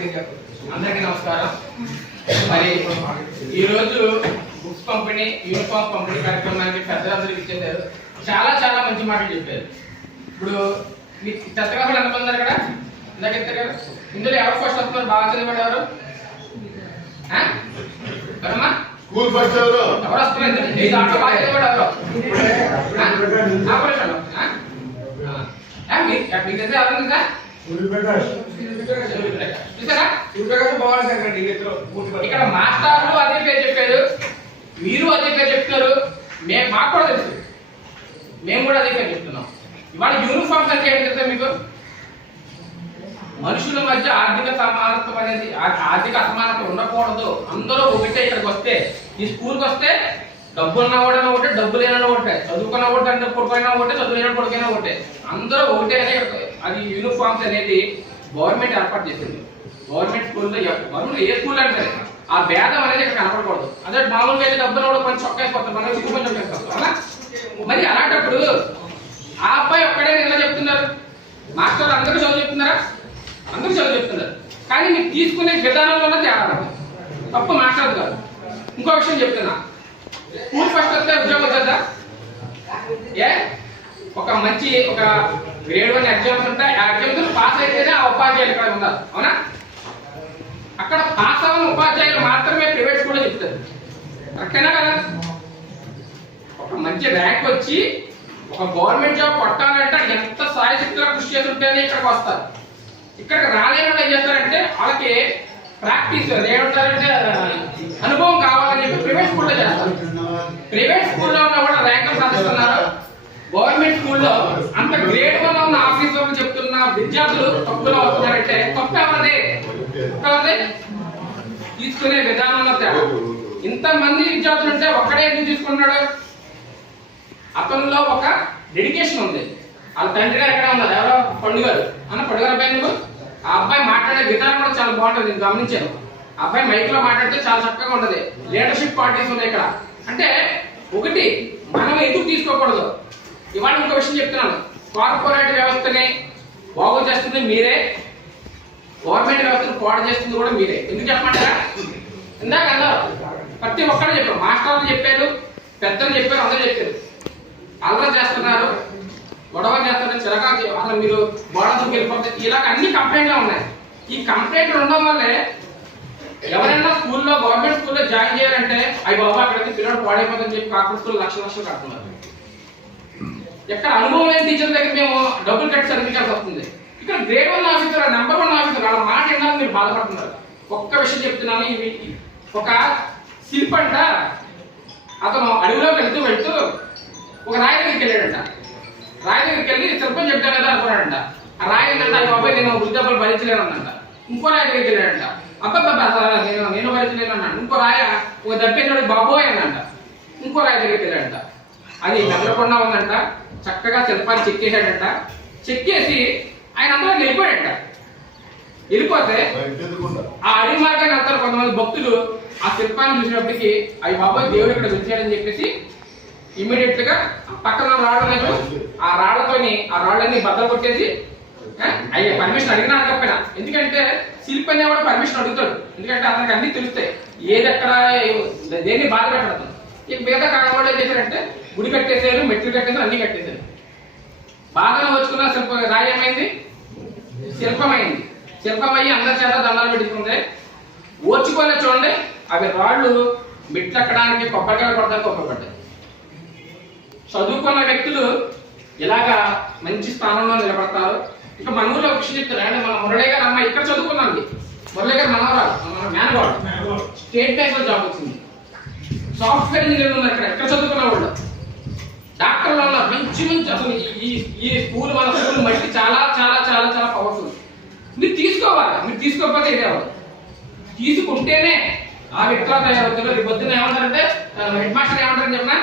అందరికీ నమస్కారం. మరి ఈరోజు బుక్స్ పంపిణీ యూనిఫామ్ పంపిణీ కార్యక్రమానికి పెద్దలందరికీ ఇచ్చేసారు. చాలా చాలా మంచి మాటలు చెప్పారు. ఇప్పుడు మీ చెత్తగారు ఎంతమంది ఉన్నారు ఇక్కడ? ఇందాక చెప్తారు కదా, ఇందులో ఎవరు ఫస్ట్ వస్తున్నారు? బాగా చదివాడు ఎవరు? ఎవరమ్మా స్కూల్ ఫస్ట్ ఎవరు వస్తున్నారు? ఈ దాంట్లో బాగా చదివాడు ఎవరు? మీకు ఎవరు ఇక్కడ మాస్టర్లు అదే పేరు చెప్పారు, మీరు అదే పేరు చెప్తారు, మాకు కూడా తెలుసు, మేము కూడా అదే పేరు చెప్తున్నాం. ఇవాళ యూనిఫామ్స్ అంటే ఏంటి తెలుసా మీకు? మనుషుల మధ్య ఆర్థిక సమానత్వం అనేది, ఆర్థిక అసమానత ఉండకూడదు. అందరూ ఒకటే. ఇక్కడికి వస్తే, ఈ స్కూల్కి వస్తే డబ్బులు ఉన్న కూడా ఒకటే, డబ్బు లేనన్నా ఒకటే, చదువుకున్న ఒకటే, అంటే కొడుకైనా ఒకటే, చదువు లేని కొడుకైనా ఒకటే, అందరూ ఒకటే. అది యూనిఫామ్స్ అనేది గవర్నమెంట్ ఏర్పాటు చేసింది. గవర్నమెంట్ స్కూల్లో ఏ స్కూల్ అంటే ఆ భేదం అనేది ఇక్కడ కనపడకూడదు. అదే మామూలుగా అయితే డబ్బులు కూడా కొంచెం చొక్కా అయిపోతాం, మనం ఎక్కువ కొంచెం చేస్తాం అలా. మరి అలాంటప్పుడు ఆ అబ్బాయి ఒక్కడే ఎలా చెప్తున్నారు? మాస్టర్ అందరూ చదువు చెప్తున్నారా? అందరూ చదువు చెప్తున్నారు, కానీ మీకు తీసుకునే విధానంలోనే తేడా. తప్పు మాస్టర్ కాదు. ఇంకో విషయం చెప్తున్నా, స్కూల్ ఫస్ట్ వస్తే ఉద్యోగం వచ్చేద్దా? ఒక మంచి ఒక గ్రేడ్ 1 ఎగ్జామ్స్ ఉంటాయి. ఆ ఎగ్జామ్స్ పాస్ అయితేనే ఆ ఉపాధ్యాయులు ఇక్కడ ఉన్నారు, అవునా? అక్కడ పాస్ అవ్వని ఉపాధ్యాయులు మాత్రమే ప్రైవేట్ స్కూల్లో చెప్తారు. కరెక్టేనా కదా? ఒక మంచి ర్యాంక్ వచ్చి ఒక గవర్నమెంట్ జాబ్ కొట్టాలంటే ఎంత సాయశక్తిగా కృషి చేస్తుంటేనే ఇక్కడికి వస్తారు. ఇక్కడికి రాలేని వాళ్ళు ఏం చేస్తారంటే వాళ్ళకి ప్రాక్టీస్ ఏమంటారంటే అనుభవం కావాలని చెప్పి ప్రైవేట్ స్కూల్లో చేస్తారు. ప్రైవేట్ స్కూల్లో ఉన్న కూడా ర్యాంకులు సాధిస్తున్నారు. గవర్నమెంట్ స్కూల్లో అంత గ్రేడ్ 1 ఉన్న ఆఫీసర్లు చెప్తున్న విద్యార్థులు తప్పులో వస్తున్నారంటే తప్పు ఎవరిది? తీసుకునే విధానంలో తేడా. ఇంతమంది విద్యార్థులు ఉంటే ఒక్కడే ఎందుకు తీసుకున్నాడు? అతనిలో ఒక డెడికేషన్ ఉంది. వాళ్ళ తండ్రి గారు ఎక్కడ ఉన్నారు? ఎవరో పండుగారు అన్న పండుగారు అబ్బాయి నువ్వు. ఆ అబ్బాయి మాట్లాడే విధానం కూడా చాలా బాగుంటుంది, నేను గమనించాను. ఆ అబ్బాయి మైక్ లో మాట్లాడితే చాలా చక్కగా ఉంటది. లీడర్షిప్ క్వాలిటీస్ ఉన్నాయి ఇక్కడ. అంటే ఒకటి మనం ఎందుకు తీసుకోకూడదు? ఇవాళ ఇంకో విషయం చెప్తున్నాను, కార్పొరేట్ వ్యవస్థని బాగు చేస్తుంది మీరే, గవర్నమెంట్ వ్యవస్థను పాడు చేస్తుంది కూడా మీరే. ఎందుకు చెప్పమంటారా? ఇందాక అన్నారు, ప్రతి ఒక్కరు చెప్పారు, మాస్టర్లు చెప్పారు, పెద్దలు చెప్పారు, అందరూ చెప్పారు. అల్లరి చేస్తున్నారు, గొడవ చేస్తున్నారు, చిరగా అసలు మీరు గోడకు వెళ్ళిపోతే ఇలాగ అన్ని కంప్లైంట్లు ఉన్నాయి. ఈ కంప్లైంట్లు ఉండడం వల్లే ఎవరైనా స్కూల్లో గవర్నమెంట్ స్కూల్లో జాయిన్ చేయాలంటే అవి బాబా అక్కడికి పిల్లలు పాడైపోతుందని చెప్పి కార్పొరేట్ స్కూల్ లక్షలు కడుతున్నారు. ఎక్కడ అనుభవం లేని టీచర్ దగ్గర మేము డబ్బులు కట్టి చదివించాల్సి వస్తుంది. ఇక్కడ గ్రేడ్ 1 ఆఫీసర్, నెంబర్ 1 ఆఫీసర్, వాళ్ళ మాట వినాలని మీరు బాధపడుతున్నారు. ఒక్క విషయం చెప్తున్నాను, ఇవి ఒక శిల్పంట అతను అడవిలోకి వెళ్తూ ఒక రాయి దగ్గరికి వెళ్ళాడంట. రాయి దగ్గరికి వెళ్ళి శిల్పం చెప్తాను కదా అనుకున్నాడంట. ఆ రాయి ఏంటంటే అవి బాబాయ్ నేను వృద్ధాపలు భరించలేను అన్నంట. ఇంకో రాయి దగ్గరికి వెళ్ళాడంట. అబ్బాబ్బా నేను భరించలేను అన్నాడు. ఇంకో రాయ ఒక దప్పేసాడు బాబోయ్ అన్నంట. ఇంకో రాయి దగ్గరికి వెళ్ళాడంట. అది కదలకుండా ఉందంట. చక్కగా శిల్పాన్ని చెక్కేసాడంట. చెక్కేసి ఆయన అందరూ వెళ్ళిపోయాడంట. వెళ్ళిపోతే ఆ అడవి మార్గాన్ని అంటారు కొంతమంది భక్తులు ఆ శిల్పాన్ని చూసినప్పటికీ అవి బాబాయ్ దేవుడు ఇక్కడ వచ్చాడని చెప్పేసి ఇమ్మీడియట్ గా పక్కన రాళ్ళు, ఆ రాళ్లతోని ఆ రాళ్ళని బద్దలు కొట్టేసి అయ్యే పర్మిషన్ అడిగినా అడగకపోయినా, ఎందుకంటే శిల్పి కూడా పర్మిషన్ అడుగుతాడు, ఎందుకంటే అతనికి అన్ని తెలుస్తాయి, ఏది ఎక్కడ దేన్ని బాధ పెట్టడం. ఇక మిగతా కాకుండా ఏం చేశారంటే గుడి కట్టేశారు, మెట్లు కట్టేశారు, అన్ని కట్టేశారు. బాధలో వచ్చుకున్న శిల్పం రాయి ఏమైంది? శిల్పమైంది. శిల్పమయ్యి అందరి చేత దండాలు పెట్టుకుంది. ఓర్చుకోలే చూడండి, అవి రాళ్ళు మెట్లు ఎక్కడానికి కొబ్బరికాయలు కొట్టడానికి ఉపయోగపడ్డాయి. చదువుకున్న వ్యక్తులు ఇలాగా మంచి స్థానంలో నిలబడతారు. ఇక మన ఊళ్ళో విషయం చెప్తారు, అంటే మన మురళి గారు అమ్మాయి ఇక్కడ చదువుకున్నాండి. మురళి గారు మనవరాలు, మన మేనగాడు, స్టేట్ బ్యాంక్ లో జాబ్ వచ్చింది. సాఫ్ట్వేర్ ఇంజనీర్ ఉన్నారు ఇక్కడ చదువుకున్న వాళ్ళు, డాక్టర్లు ఉన్నారు, మంచి అసలు ఈ స్కూల్ మన స్కూల్ మట్టి చాలా చాలా చాలా చాలా పవర్ఫుల్. మీరు తీసుకోవాలి, మీరు తీసుకోకపోతే ఇదే అవ్వదు. తీసుకుంటేనే ఆ వ్యక్తులు తయారవుతారు. రేపు పొద్దున్న ఏమంటారంటే హెడ్ మాస్టర్ ఏమంటారని చెప్పినా,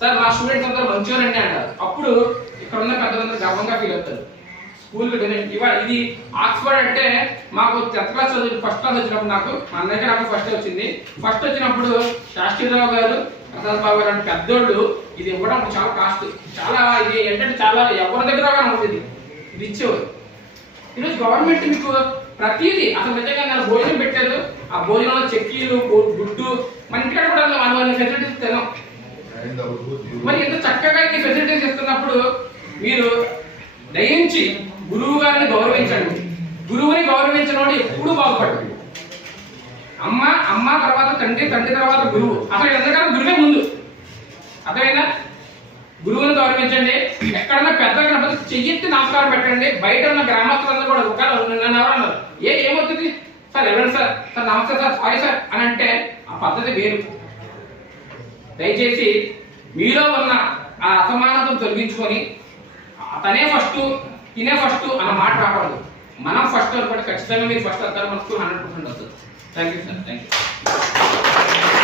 సార్ మా స్టూడెంట్స్ అందరూ మంచివారండి అంటారు. అప్పుడు ఇక్కడ ఉన్న పెద్దలందరూ గర్వంగా ఫీల్ అవుతారు. స్కూల్ ఇవాళ ఇది ఆక్స్ఫర్డ్ అంటే మాకు 10th క్లాస్ ఫస్ట్ క్లాస్ వచ్చినప్పుడు నాకు మా అన్నయ్య నాకు ఫస్ట్ వచ్చింది. ఫస్ట్ వచ్చినప్పుడు శాస్త్రీరావు గారు, ప్రసాద్ బాబు గారు అంటే పెద్దోళ్ళు ఇది ఇవ్వడం చాలా కాస్ట్, చాలా ఇది ఏంటంటే చాలా ఎవరి దగ్గర ఉంటుంది, ఇది ఇచ్చేవారు. ఈరోజు గవర్నమెంట్ మీకు ప్రతిదీ అసలు నిజంగా నేను భోజనం పెట్టారు, ఆ భోజనంలో చెక్కీలు గుడ్డు మన ఇంటికాడ కూడా మన ఫెసిలిటీస్ తిన్నాం. మరి ఎంత చక్కగా ఈ ఫెసిలిటీస్ ఇస్తున్నప్పుడు మీరు దయించి గురువు గారిని గౌరవించండి. గురువుని గౌరవించిన వాడు ఎప్పుడూ బాగుపడదు. అమ్మ తర్వాత తండ్రి, తండ్రి తర్వాత గురువు. అసలు ఎందుకంటే గురువే ముందు. అర్థమైనా? గురువుని గౌరవించండి. ఎక్కడన్నా పెద్ద కనపడి చెయ్యెత్తి నమస్కారం పెట్టండి. బయట ఉన్న గ్రామస్తులందరూ కూడా ఒకవేళ నన్ను ఎవరు అన్నారు, ఏమవుతుంది సార్, ఎవరండి సార్, సార్ నమస్తే సార్, సారీ సార్ అని అంటే ఆ పద్ధతి వేరు. దయచేసి మీలో ఉన్న ఆ అసమానతను తొలగించుకొని తనే ఫస్ట్ తినే ఫస్ట్ అన్న మాట రాకూడదు. మనం ఫస్ట్ అనుకుంటే ఖచ్చితంగా మీరు ఫస్ట్ వస్తారు. మన స్కూల్ 100% వస్తుంది. Thank you sir, thank you.